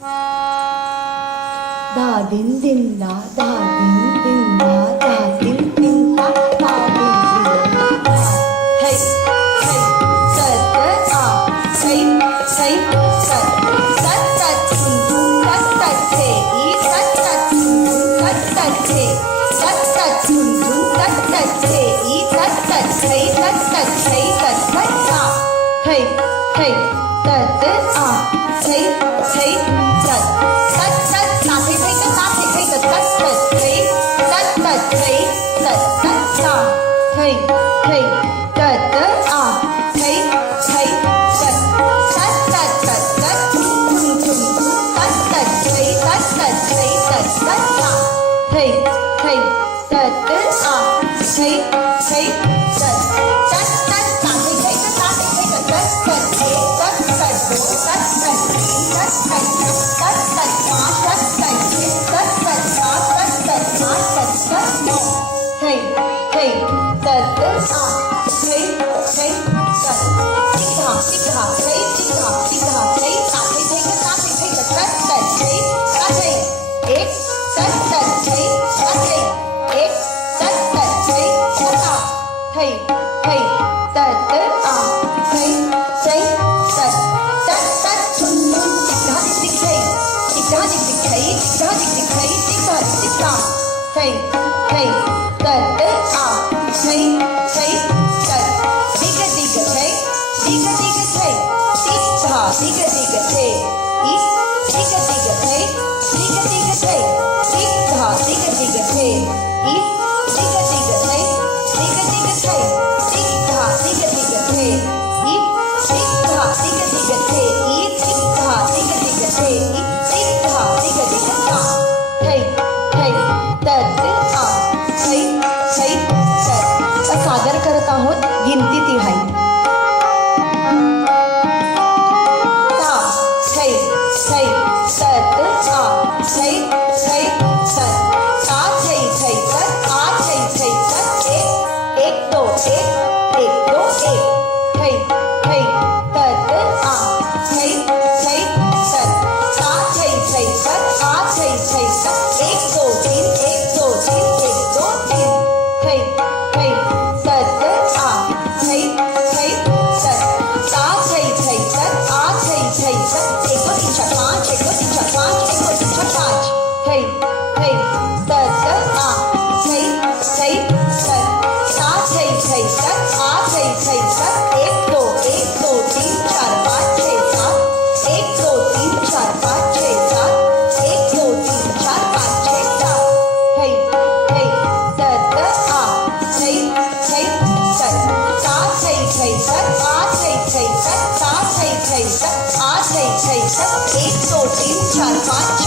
धा दिन दिन दा धा दिन दिन दा धा दिन दिन दा धा दिन दिन दा थै थै सत आ थै थै सत सत सत झुम सत सत थे ई सत सत झुम सत सत थे सत सत झुम सत सत थे ई सत सत थै सत सत थै सत सत आ थै थै सत आ थै थै सत सत सत साथे थै सत साथे थै सत सत सत थै सत सत थै सत सत सा थै थै सत आ थै थै सत सत सत सत सत झुम झुम सत सत थै सत सत थै सत सत सा थै थै सत आ थै थै सत सत सत साथे थै सत साथे थै सत सत सत थै सत सत दो सत सत तीन सत सत सत सत पाँच सत सत छः सत सत सात सत सत आठ सत सत नौ थै थै सत आ थै थै सत सीधा सीधा थै सीधा सीधा थै साथे थै सत साथे थै सत सत सत थै साथे एक सत सत थै साथे एक सत सत थै सता थै थै सत आ थै थै सत सत सत झुम झुम सीधा दिख दिख थै सीधा दिख दिख थै सीधा दिख दिख थै सीधा दिख दिख सा थै थै सत आ थै थै सत दिग दिग थै दिग दिग थै सीधा दिग दिग थै ई दिग दिग थै दिग दिग थै सीधा दिग दिग थै ई दिग दिग थै दिग दिग थै सीधा दिग दिग थै ई सीधा दिग दिग थै ई सीधा दिग दिग थै ई सीधा दिग दिग सा थै थै सत आ थै थै सत सादर करत आहोत गिनती तिहाई सा थै थै सत आ थै थै सत सा थै थै सत आ थै थै सत एक एक दो एक एक दो एक थै थै सत आ थै थै सत सा थै थै सत आ थै थै सत एक दो तीन एक दो तीन एक दो तीन थै थै सत आ थै थै सत सा थै थै सत आ थै थै सत एक दो तीन चार पाँच एक दो तीन चार पाँच एक दो तीन चार पाँच थै थै सत आ थै थै सत सा थै थै सत आ थै थै सत एक दो तीन चार पाँच छः सात एक दो तीन चार पाँच छः सात एक दो तीन चार पाँच छः सात थै थै सत आ थै थै सत सा थै थै सत आ थै थै सत सा थै थै सत आ थै थै सत एक दो तीन चार पाँच